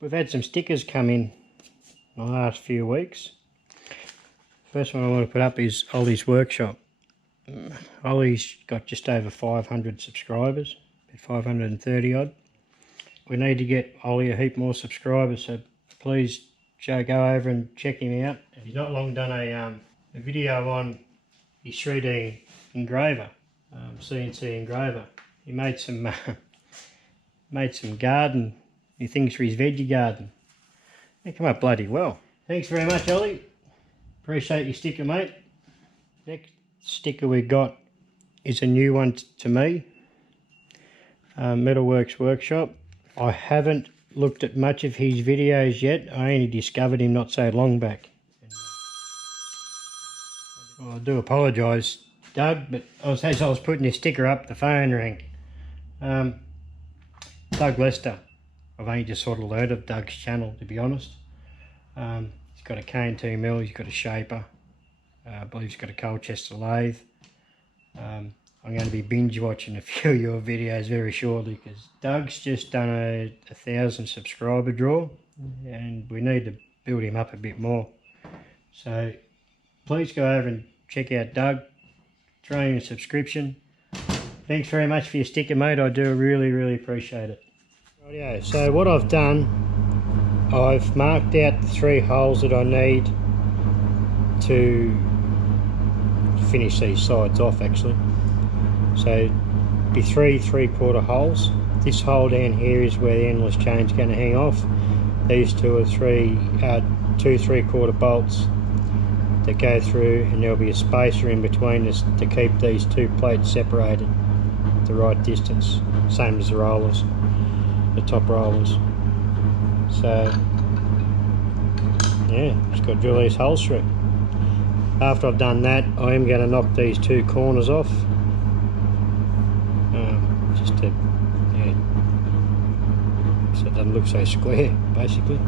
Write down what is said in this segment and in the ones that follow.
We've had some stickers come in the last few weeks. First one I want to put up is Ollie's Workshop. Ollie's got just over 500 subscribers, 530 odd. We need to get Ollie a heap more subscribers, so please go over and check him out. He's not long done a video on his 3D engraver, CNC engraver. He made some garden, things for his veggie garden. They come up bloody well. Thanks very much, Ollie. Appreciate your sticker, mate. Next sticker we got is a new one to me. Metalworks Workshop. I haven't looked at much of his videos yet. I only discovered him not so long back. Well, I do apologise, Doug, but as I was putting this sticker up, the phone rang. Doug Lester. I've only just sort of learned of Doug's channel, to be honest. He's got a K&T mill, he's got a shaper. I believe he's got a Colchester lathe. I'm going to be binge watching a few of your videos very shortly, because Doug's just done a 1,000 subscriber draw and we need to build him up a bit more. So please go over and check out Doug, throw him a subscription. Thanks very much for your sticker, mate. I do really appreciate it. Rightio, so what I've done, I've marked out the 3 holes that I need to finish these sides off actually. So be 3 3/4 holes. This hole down here is where the endless chain's going to hang off. These 2 or 3 2 3/4 bolts that go through, and there'll be a spacer in between us to keep these 2 plates separated the right distance, same as the rollers, the top rollers. So yeah, just got to drill these holes through. After I've done that, I am going to knock these 2 corners off, just to, yeah, so it doesn't look so square, basically.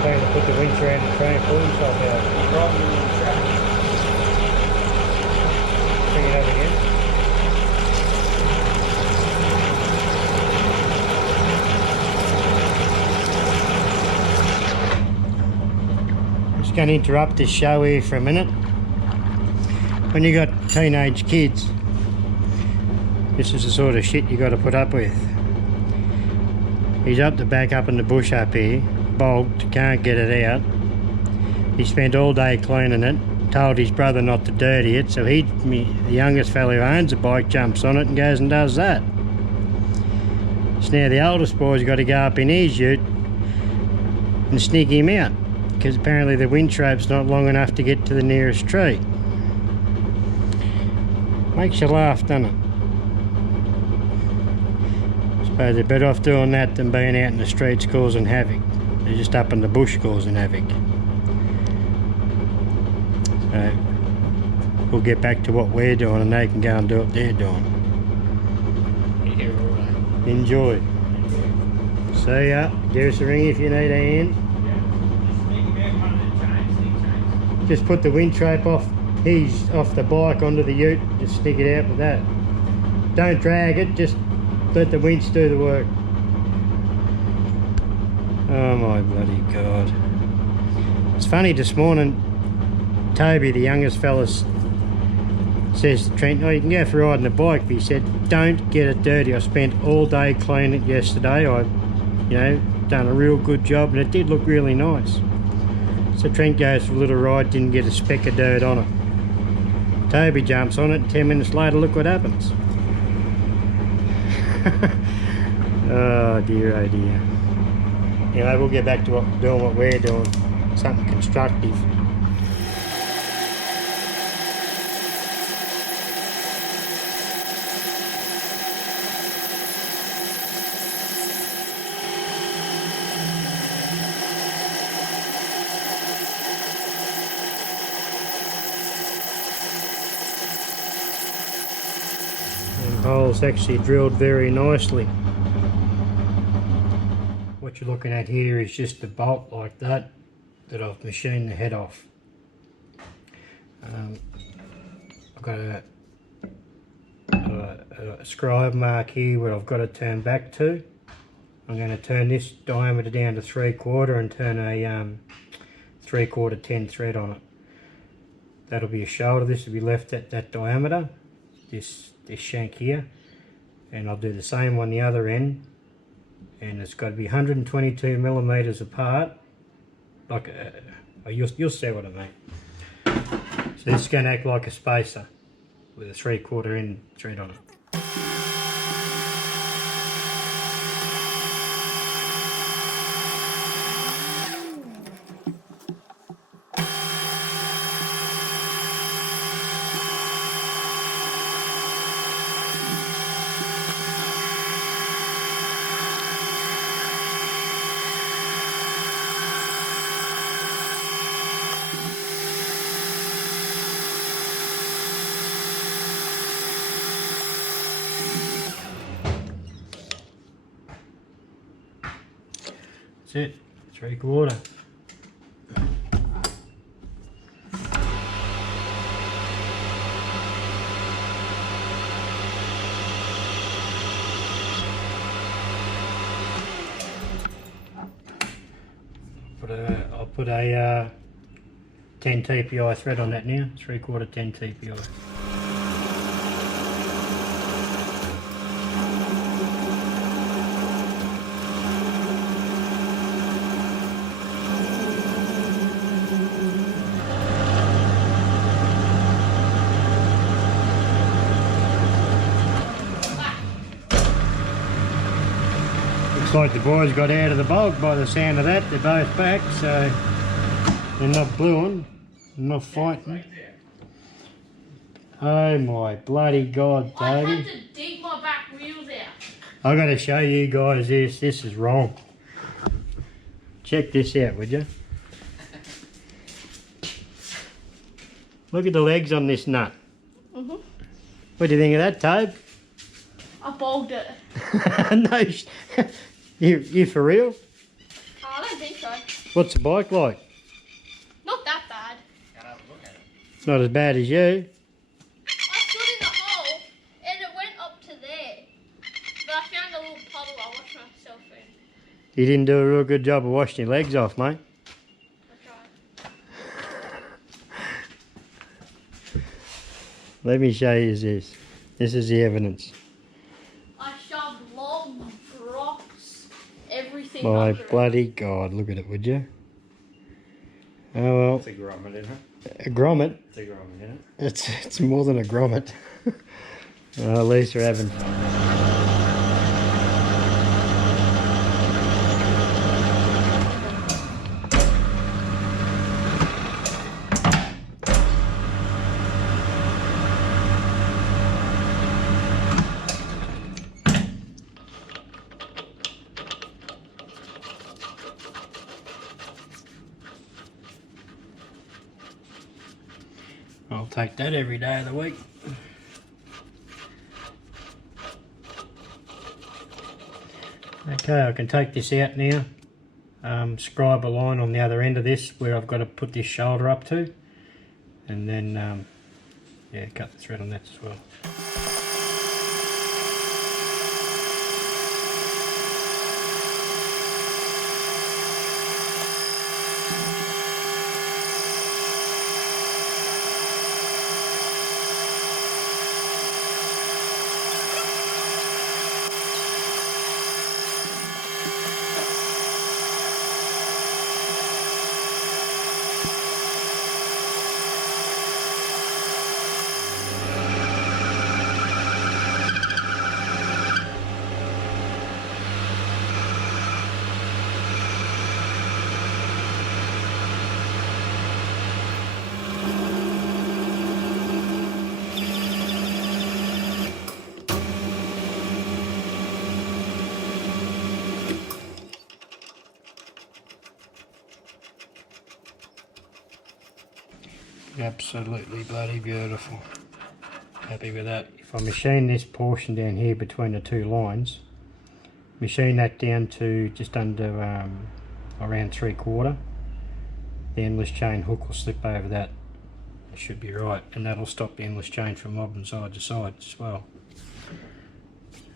Trying to put the winch around and try and pull himself out. He's driving in the track. Bring it up again. Just going to interrupt this show here for a minute. When you got teenage kids, this is the sort of shit you got to put up with. He's up the back, up in the bush up here, bogged, can't get it out. He spent all day cleaning it, told his brother not to dirty it, so the youngest fellow who owns the bike jumps on it and goes and does that. So now the oldest boy's got to go up in his ute and sneak him out, because apparently the winch rope's not long enough to get to the nearest tree. Makes you laugh, doesn't it? Suppose they're better off doing that than being out in the streets causing havoc. They're just up in the bush causing havoc. So we'll get back to what we're doing and they can go and do what they're doing. Yeah, right. Enjoy. See ya. Give us a ring if you need a hand. Just put the wind trape off. He's off the bike onto the ute. Just stick it out with that. Don't drag it. Just let the winch do the work. Oh my bloody God. It's funny, this morning, Toby, the youngest fella, says to Trent, oh, you can go for riding a bike, but he said, don't get it dirty. I spent all day cleaning it yesterday. I, done a real good job, and it did look really nice. So Trent goes for a little ride, didn't get a speck of dirt on it. Toby jumps on it, and 10 minutes later, look what happens. Oh dear, oh dear. Anyway, we'll get back to doing what we're doing, something constructive. And the hole's actually drilled very nicely. What you're looking at here is just a bolt like that I've machined the head off. I've got a scribe mark here where I've got to turn back to. I'm going to turn this diameter down to 3/4 and turn a 3/4 10 thread on it. That'll be a shoulder. This will be left at that diameter, this shank here, and I'll do the same on the other end. And it's got to be 122 millimeters apart. Like you'll see what I mean. So this is going to act like a spacer with a 3/4 end thread on it. That's it, 3/4. I'll put a 10 TPI thread on that now, 3/4 10 TPI. Looks like the boys got out of the bulk by the sound of that. They're both back, so they're not blueing, not fighting. Oh my bloody God, Toby. I had to dig my back wheels out. I got to show you guys this. This is wrong. Check this out, would you? Look at the legs on this nut. Mhm. What do you think of that, Tobe? I bowled it. No, you for real? I don't think so. What's the bike like? Not that bad. Not as bad as you. I stood in the hole and it went up to there. But I found a little puddle I washed myself in. You didn't do a real good job of washing your legs off, mate. I tried. Let me show you this. This is the evidence. I shoved logs, rocks, everything My under bloody God, look at it, would you? Oh well. It's a grommet, isn't it? A grommet? It's a grommet, isn't it? It's more than a grommet. Well, at least we're having... I'll take that every day of the week. Okay, I can take this out now, scribe a line on the other end of this where I've got to put this shoulder up to, and then yeah, cut the thread on that as well. Absolutely bloody beautiful. Happy with that. If I machine this portion down here between the two lines, machine that down to just under around 3/4, the endless chain hook will slip over that. It should be right, and that'll stop the endless chain from wobbling side to side as well,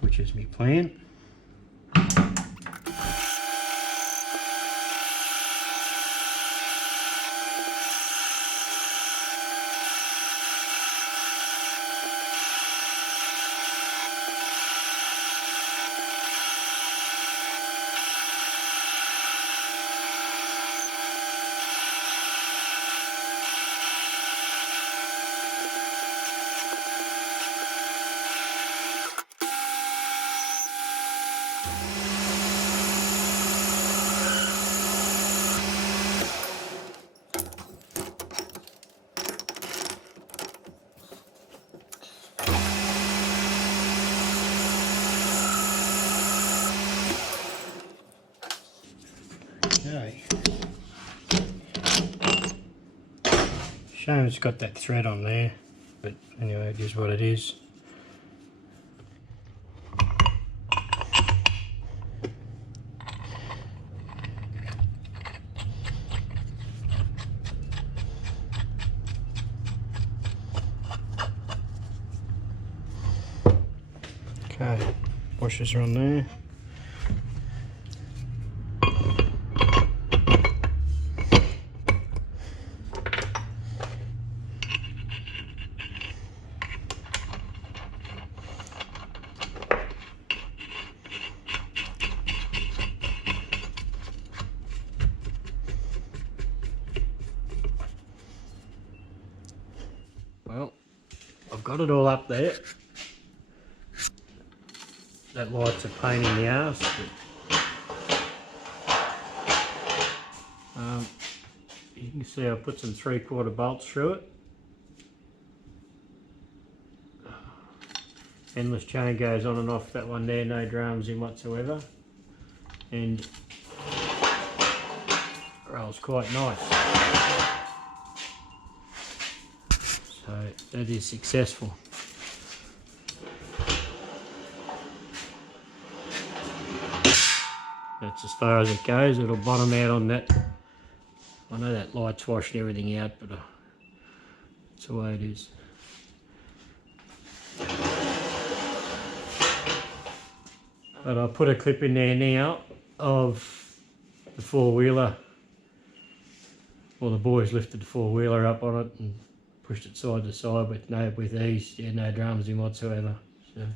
which is my plan. Okay. Shame it's got that thread on there, but anyway, it is what it is. Okay, washers are on there. Well, I've got it all up there. That light's a pain in the arse, but you can see I put some 3/4 bolts through it. Endless chain goes on and off that one there, no dramas in whatsoever, and rolls quite nice. So that is successful. That's as far as it goes. It'll bottom out on that. I know that light's washing everything out, but it's the way it is. But I'll put a clip in there now of the four-wheeler. Well, the boys lifted the four-wheeler up on it and pushed it side to side with ease. Yeah, no dramas in whatsoever. So.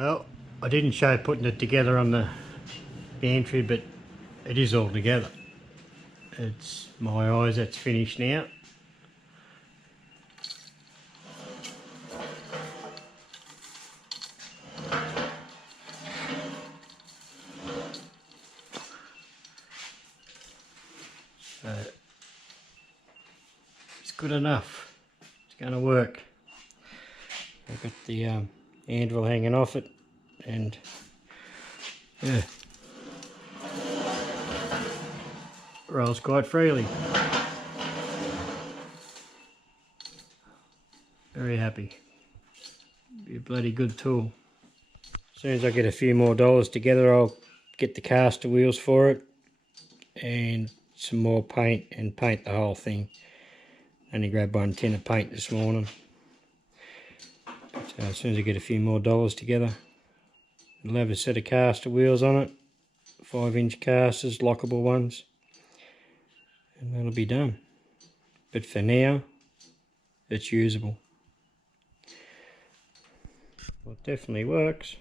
Well, I didn't show putting it together on the gantry, but it is all together. It's my eyes, that's finished now. So it's good enough. It's going to work. I've got the anvil hanging off it, and yeah, rolls quite freely. Very happy. Be a bloody good tool. As soon as I get a few more dollars together, I'll get the caster wheels for it and some more paint and paint the whole thing. Only grabbed 1 tin of paint this morning. So as soon as I get a few more dollars together, I'll have a set of caster wheels on it, 5-inch casters, lockable ones, and that'll be done. But for now, it's usable. Well, it definitely works.